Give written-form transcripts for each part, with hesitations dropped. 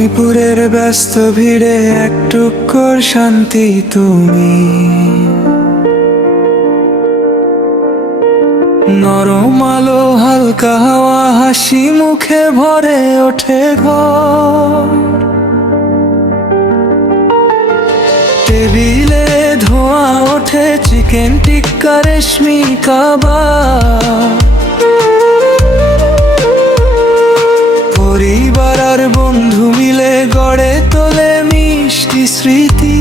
লক্ষ্মীপুরের ব্যস্ত ভিড়ে এক টুকর শান্তি তুমি, নরম আলো হালকা হাওয়া হাসি মুখে ভরে ওঠে ঘর। টেবিলে ধোঁয়া ওঠে চিকেন টিক্কা রেশমি কাবাব, পরিবার আর বন্ধু মিলে গড়ে তোলে মিষ্টি স্মৃতি।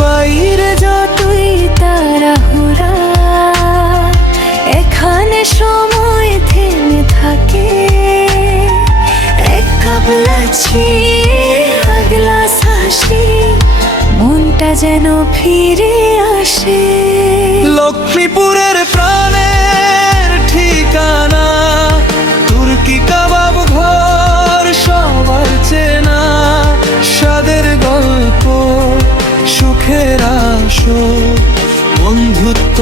বাইরে যতই তাড়াহুড়া, এখানে সময় থেমে থাকে। এক কাপ লাচ্ছি আর গ্লাস হাসি, মনটা যেন ফিরে আসে। লক্ষ্মীপুরের প্রাণের ঠিকানা, তুর্কি কাবাব ঘর সবার চেনা। স্বাদের গল্প সুখের আসর, বন্ধুত্ব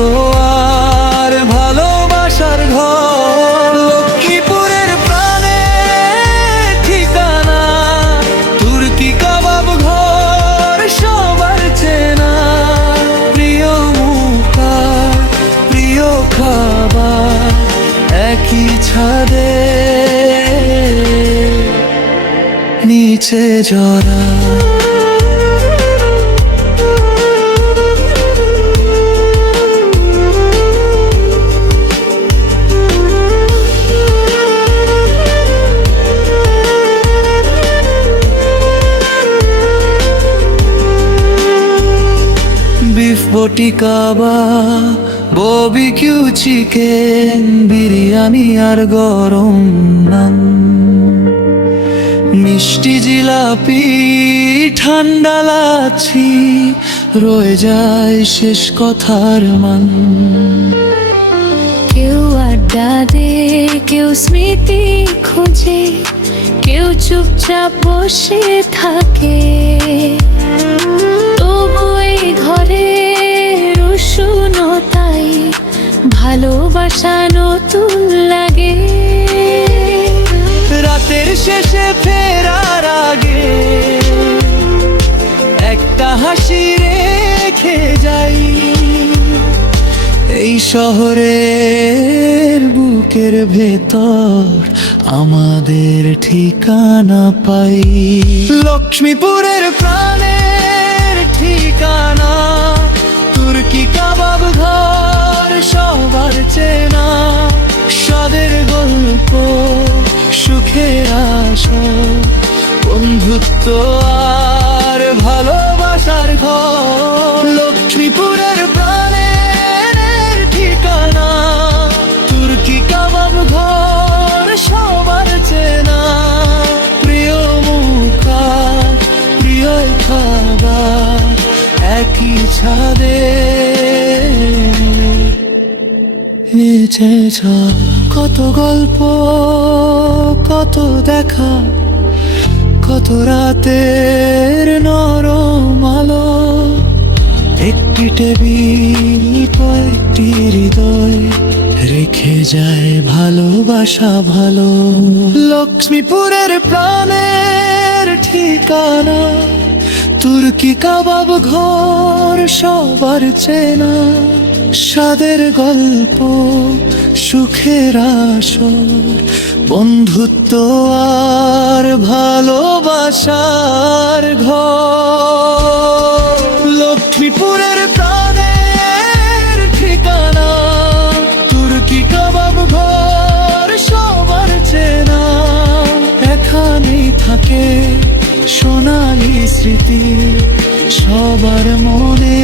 আর ভালোবাসার ঘর। লক্ষ্মীপুরের প্রাণের ঠিকানা, তুর্কি কাবাব ঘর সবার চেনা। প্রিয় মুখ আর প্রিয় খাবার, একই ছাদে নিচে জড়া। বিফ বটি কাবাব, ববিকিউ চিকেন, বিরিয়ানি আর গরম নান। মিষ্টি জিলাপি ঠান্ডা লাচ্ছি, রয়ে যায় শেষ কথার মান। কেউ আড্ডা দে, কেউ স্মৃতি খোঁজে, কেউ চুপচাপ বসে থাকে। তবু এই ঘরের উষ্ণতাই ভালোবাসা নতুন লাগে। রাতের শেষে ফেরার আগে একটা হাসি রেখে যাই। এই শহরের বুকের ভেতর আমাদের ঠিকানা পাই। লক্ষ্মীপুরের প্রাণের ঠিকানা, তুর্কি কাবাব ঘর সবার চেনা। স্বাদের গল্প সুখের আসর, বন্ধুত্ব আর ভালোবাসার ঘর। লক্ষ্মীপুরের প্রাণের ঠিকানা, তুর্কি কাবাব ঘর সবার চেনা। প্রিয় মুখ আর প্রিয় খাবার, একই ছাদে নিচে জল। কত গল্প কত দেখা, কত রাতের নরম আলো। একটি টেবিল কয়েকটি হৃদয়, রেখে যায় ভালোবাসা ভালো। লক্ষ্মীপুরের প্রাণের ঠিকানা, তুর্কি কাবাব ঘর সবার চেনা। স্বাদের গল্প সুখের আসর, বন্ধুত্ব আর ভালোবাসার ঘর। লক্ষ্মীপুরের প্রাণের ঠিকানা, তুর্কি কাবাব ঘর সবার চেনা। এখানেই থাকে সোনালি স্মৃতি সবার মনে।